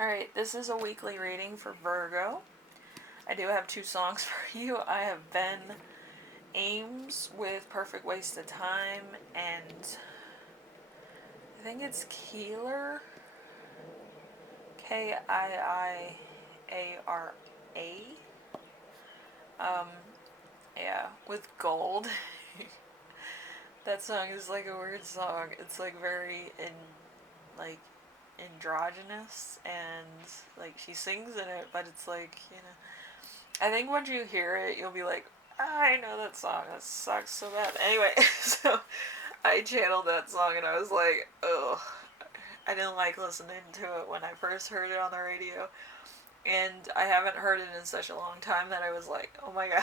Alright, this is a weekly reading for Virgo. I do have 2 songs for you. I have Ben Ames with Perfect Waste of Time, and I think it's Kiiara, Kiiara. Um, yeah, with Gold. That song is like a weird song. It's like very like androgynous, and like she sings in it, but it's like, I think once you hear it, you'll be like, I know that song. That sucks so bad. Anyway, so I channeled that song and I was like, ugh. I didn't like listening to it when I first heard it on the radio. And I haven't heard it in such a long time that I was like, oh my god,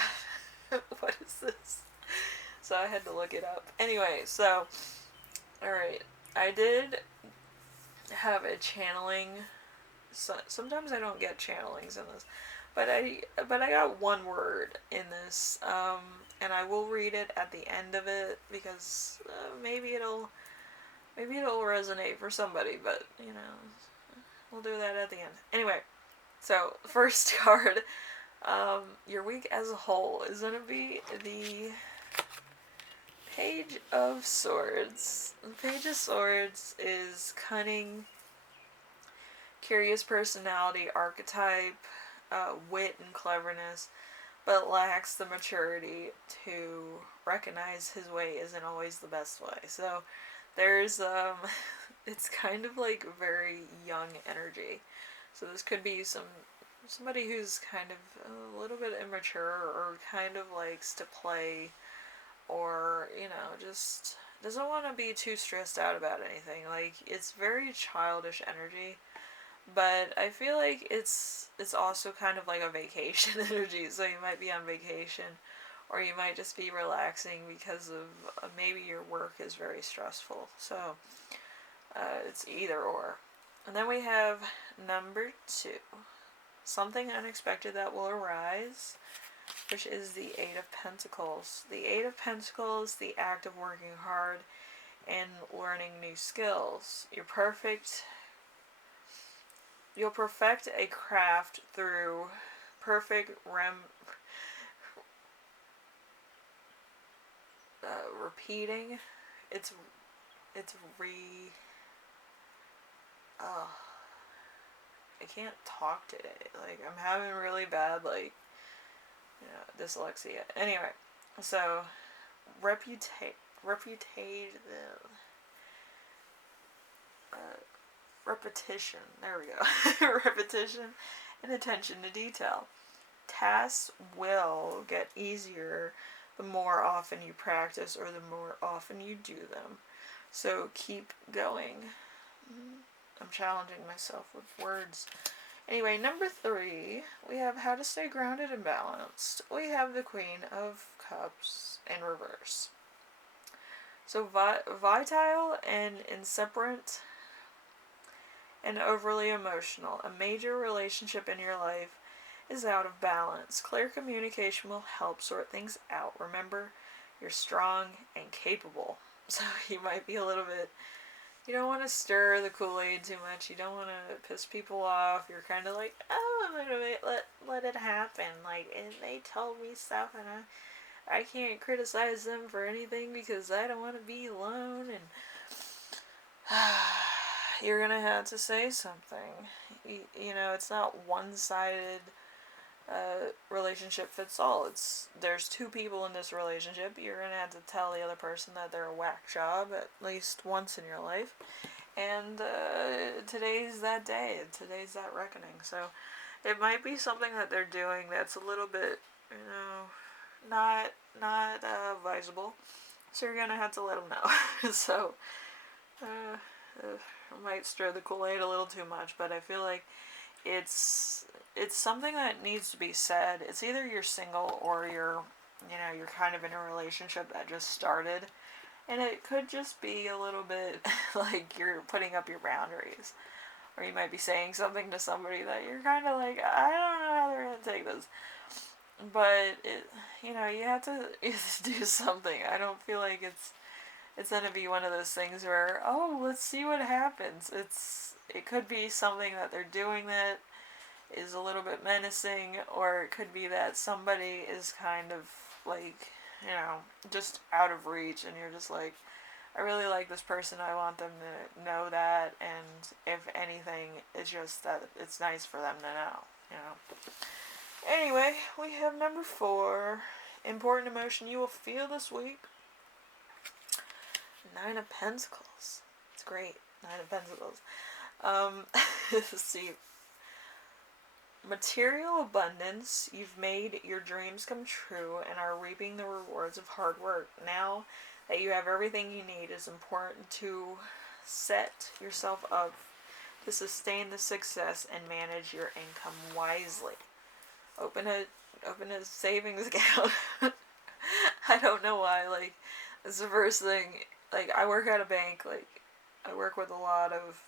what is this? So I had to look it up. Anyway, so, alright. I did have a channeling. So, sometimes I don't get channelings in this. But I got one word in this, and I will read it at the end of it because maybe it'll resonate for somebody. But we'll do that at the end. Anyway, so first card, your week as a whole is gonna be the Page of Swords. The Page of Swords is cunning, curious personality archetype, wit and cleverness, but lacks the maturity to recognize his way isn't always the best way. So there's it's kind of like very young energy. So this could be somebody who's kind of a little bit immature, or kind of likes to play, or just doesn't want to be too stressed out about anything. Like, it's very childish energy. But I feel like it's also kind of like a vacation energy. So you might be on vacation, or you might just be relaxing because of maybe your work is very stressful. So it's either or. And then we have number 2, something unexpected that will arise, which is the 8 of Pentacles. The 8 of Pentacles, the act of working hard and learning new skills. You'll perfect a craft through perfect repeating. It's I can't talk today. Like, I'm having really bad, dyslexia. Anyway, so reputation, repetition. There we go. Repetition and attention to detail. Tasks will get easier the more often you practice, or the more often you do them. So keep going. I'm challenging myself with words. Anyway, number 3, we have how to stay grounded and balanced. We have the Queen of Cups in reverse. So vital and inseparate and overly emotional. A major relationship in your life is out of balance. Clear communication will help sort things out. Remember, you're strong and capable. So you might be a little bit, you don't want to stir the Kool-Aid too much. You don't want to piss people off. You're kind of like, oh, let it happen. Like, and they told me stuff, and I can't criticize them for anything because I don't want to be alone. And you're gonna have to say something. It's not one-sided. Relationship fits all. There's 2 people in this relationship. You're gonna have to tell the other person that they're a whack job at least once in your life, and today's that day. Today's that reckoning. So it might be something that they're doing that's a little bit, not advisable. So you're gonna have to let them know. So I might stir the Kool-Aid a little too much, but I feel like it's something that needs to be said. It's either you're single, or you're kind of in a relationship that just started, and it could just be a little bit like you're putting up your boundaries, or you might be saying something to somebody that you're kind of like, I don't know how they're gonna take this, but you have to do something. I don't feel like it's gonna be one of those things where, oh, let's see what happens. It could be something that they're doing that is a little bit menacing, or it could be that somebody is kind of like, just out of reach, and you're just like, I really like this person, I want them to know that, and if anything, it's just that it's nice for them to know. Anyway, we have number 4. Important emotion you will feel this week. 9 of Pentacles. It's great. 9 of Pentacles. Let's see. Material abundance. You've made your dreams come true and are reaping the rewards of hard work. Now that you have everything you need, it's important to set yourself up to sustain the success and manage your income wisely. Open a savings account. I don't know why. Like, it's the first thing. Like, I work at a bank. Like, I work with a lot of,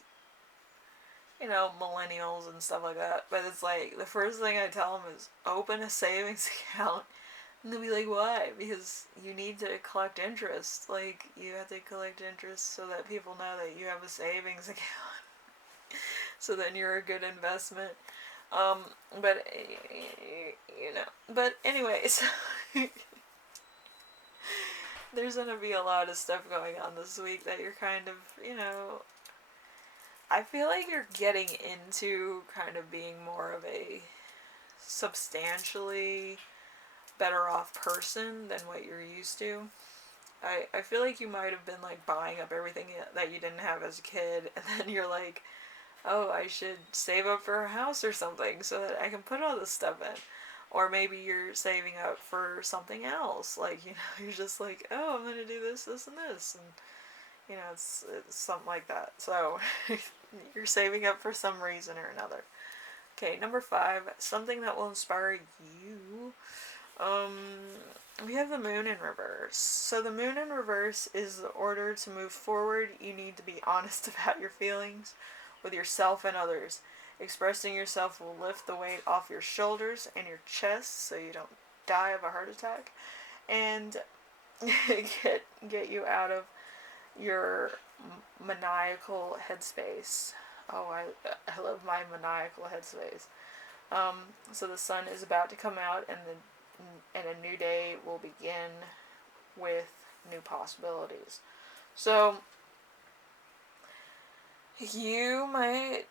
millennials and stuff like that. But it's like, the first thing I tell them is open a savings account. And they'll be like, why? Because you need to collect interest. Like, you have to collect interest so that people know that you have a savings account. So then you're a good investment. But, but anyways, there's gonna be a lot of stuff going on this week that you're kind of, I feel like you're getting into kind of being more of a substantially better off person than what you're used to. I feel like you might have been like buying up everything that you didn't have as a kid, and then you're like, oh, I should save up for a house or something so that I can put all this stuff in. Or maybe you're saving up for something else. Like, you're just like, oh, I'm going to do this, this, and this. And, it's something like that. So, you're saving up for some reason or another. Okay, number 5, something that will inspire you. We have the moon in reverse. So the moon in reverse is the order to move forward. You need to be honest about your feelings with yourself and others. Expressing yourself will lift the weight off your shoulders and your chest so you don't die of a heart attack, and get you out of your maniacal headspace. Oh, I love my maniacal headspace. So the sun is about to come out, and a new day will begin with new possibilities. So you might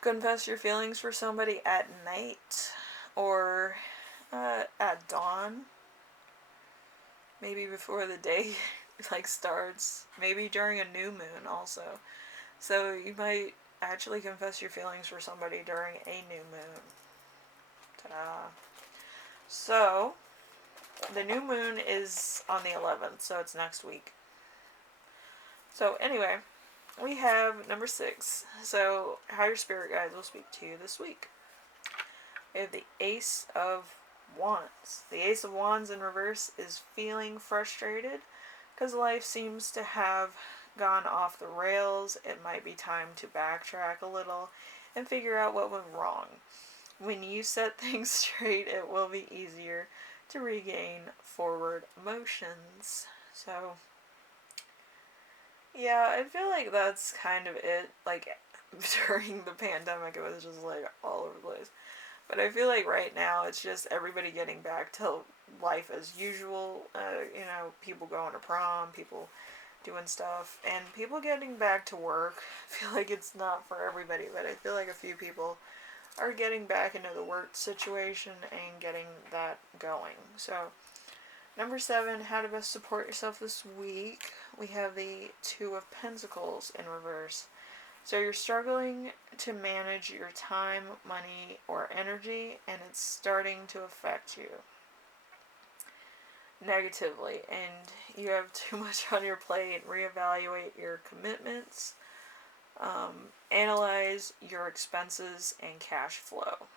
confess your feelings for somebody at night, or at dawn, maybe before the day starts, maybe during a new moon also. So you might actually confess your feelings for somebody during a new moon. Ta-da. So the new moon is on the 11th, so it's next week. So anyway, we have number 6. So how your spirit guides will speak to you this week. We have the Ace of Wands. The Ace of Wands in reverse is feeling frustrated because life seems to have gone off the rails. It might be time to backtrack a little and figure out what went wrong. When you set things straight, it will be easier to regain forward motions. So yeah, I feel like that's kind of it. Like, during the pandemic, it was just like all over the place. But I feel like right now it's just everybody getting back to life as usual. People going to prom, people doing stuff, and people getting back to work. I feel like it's not for everybody, but I feel like a few people are getting back into the work situation and getting that going. So, number 7, how to best support yourself this week. We have the 2 of Pentacles in reverse. So you're struggling to manage your time, money, or energy, and it's starting to affect you negatively, and you have too much on your plate. Reevaluate your commitments. Analyze your expenses and cash flow.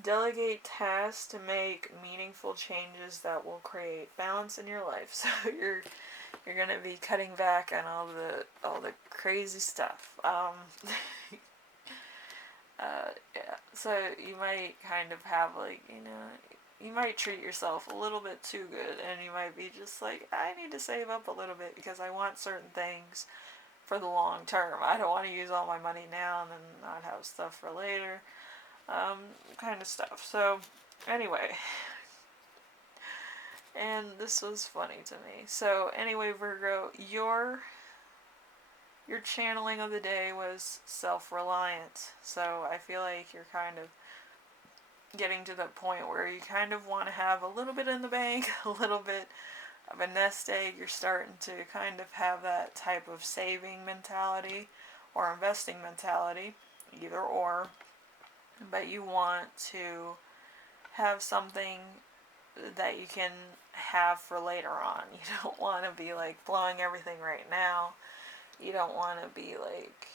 Delegate tasks to make meaningful changes that will create balance in your life. So you're gonna be cutting back on all the crazy stuff. Yeah. So you might kind of have you might treat yourself a little bit too good, and you might be just like, I need to save up a little bit because I want certain things for the long term. I don't want to use all my money now and then not have stuff for later, kind of stuff. So, anyway, and this was funny to me. So, anyway, Virgo, your channeling of the day was self-reliant. So, I feel like you're kind of getting to the point where you kind of want to have a little bit in the bank, a little bit of a nest egg. You're starting to kind of have that type of saving mentality or investing mentality, either or, but you want to have something that you can have for later on. You don't want to be like blowing everything right now. You don't want to be like,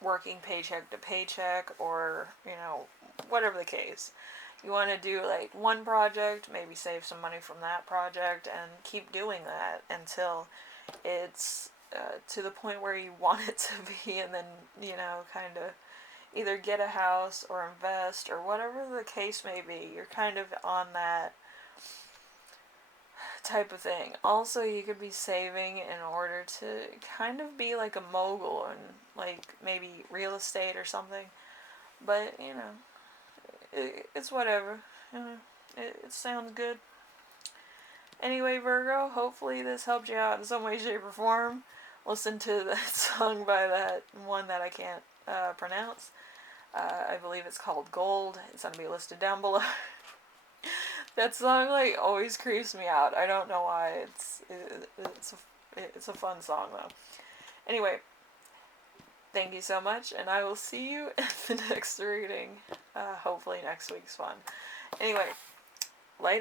working paycheck to paycheck, or, whatever the case. You want to do like one project, maybe save some money from that project, and keep doing that until it's to the point where you want it to be, and then, kind of either get a house or invest or whatever the case may be. You're kind of on that type of thing. Also, you could be saving in order to kind of be like a mogul and like maybe real estate or something. But, it's whatever. It sounds good. Anyway, Virgo, hopefully this helped you out in some way, shape, or form. Listen to that song by that one that I can't pronounce. I believe it's called Gold. It's going to be listed down below. That song like always creeps me out. I don't know why. It's a fun song though. Anyway, thank you so much, and I will see you in the next reading. Hopefully next week's fun. Anyway,